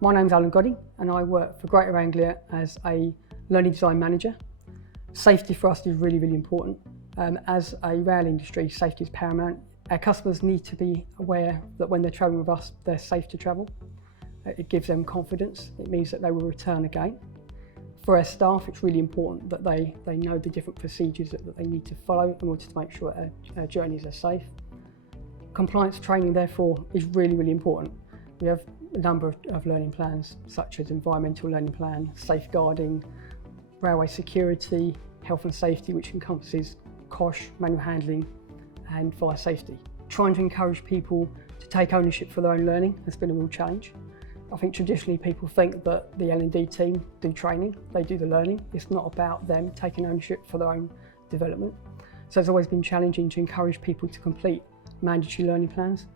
My name's Alan Godding and I work for Greater Anglia as a learning design manager. Safety for us is really, really important. As a rail industry, safety is paramount. Our customers need to be aware that when they're travelling with us, they're safe to travel. It gives them confidence. It means that they will return again. For our staff, it's really important that they know the different procedures that they need to follow in order to make sure our journeys are safe. Compliance training, therefore, is really, really important. We have a number of learning plans, such as environmental learning plan, safeguarding, railway security, health and safety, which encompasses COSH, manual handling, and fire safety. Trying to encourage people to take ownership for their own learning has been a real challenge. I think traditionally people think that the L&D team do training, they do the learning. It's not about them taking ownership for their own development. So it's always been challenging to encourage people to complete mandatory learning plans.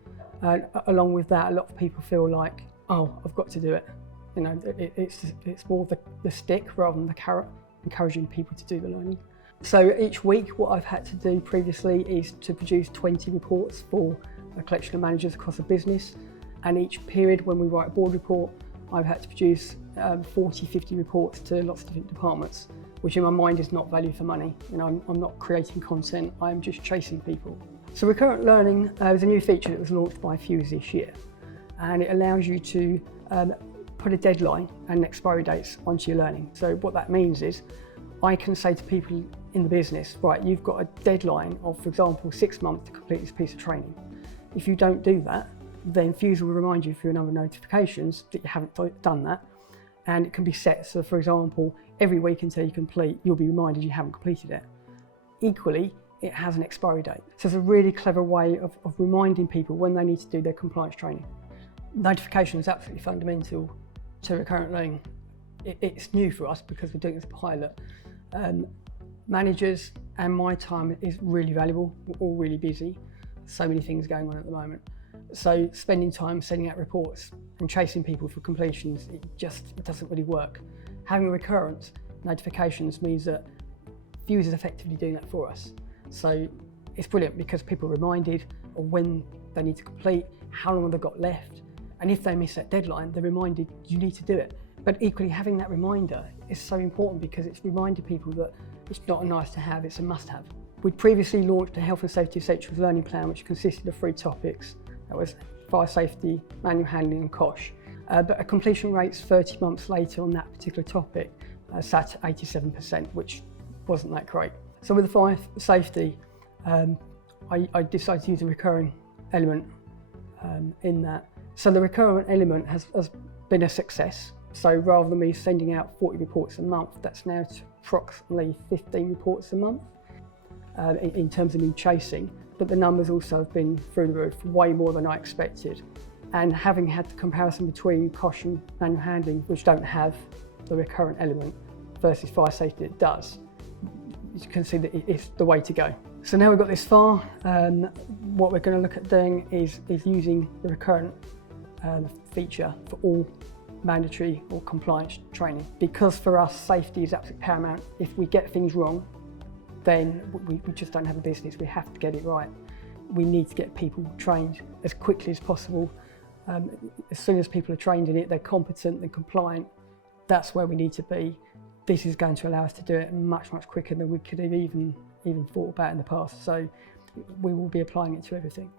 Along with that, a lot of people feel like, oh, I've got to do it. You know, it's more the stick rather than the carrot, encouraging people to do the learning. So each week, what I've had to do previously is to produce 20 reports for a collection of managers across the business. And each period, when we write a board report, I've had to produce 40, 50 reports to lots of different departments, which in my mind is not value for money. You know, I'm not creating content, I'm just chasing people. So recurrent learning is a new feature that was launched by Fuse this year, and it allows you to put a deadline and expiry dates onto your learning. So what that means is I can say to people in the business, right, you've got a deadline of, for example, 6 months to complete this piece of training. If you don't do that, then Fuse will remind you through a number of notifications that you haven't done that. And it can be set, so for example, every week until you complete, you'll be reminded you haven't completed it. Equally, it has an expiry date. So it's a really clever way of reminding people when they need to do their compliance training. Notification is absolutely fundamental to recurrent learning. It's new for us because we're doing it as a pilot. Managers and my time is really valuable. We're all really busy. So many things going on at the moment. So spending time sending out reports and chasing people for completions, it doesn't really work. Having recurrent notifications means that Fuse is effectively doing that for us. So it's brilliant because people are reminded of when they need to complete, how long they've got left, and if they miss that deadline, they're reminded you need to do it. But equally, having that reminder is so important because it's reminding people that it's not a nice to have, it's a must have. We'd previously launched a health and safety essentials learning plan which consisted of 3 topics. That was fire safety, manual handling and COSH. But a completion rates 30 months later on that particular topic sat at 87%, which wasn't that great. So with the fire safety, I decided to use a recurring element in that. So the recurrent element has been a success. So rather than me sending out 40 reports a month, that's now approximately 15 reports a month in terms of me chasing. But the numbers also have been through the roof, way more than I expected. And having had the comparison between COSH and manual handling, which don't have the recurrent element, versus fire safety that does, you can see that it's the way to go. So now we've got this far, what we're going to look at doing is using the recurrent feature for all mandatory or compliance training. Because for us, safety is absolutely paramount. If we get things wrong, then we just don't have a business. We have to get it right. We need to get people trained as quickly as possible. As soon as people are trained in it, they're competent, they're compliant, that's where we need to be. This is going to allow us to do it much, much quicker than we could have even thought about in the past. So we will be applying it to everything.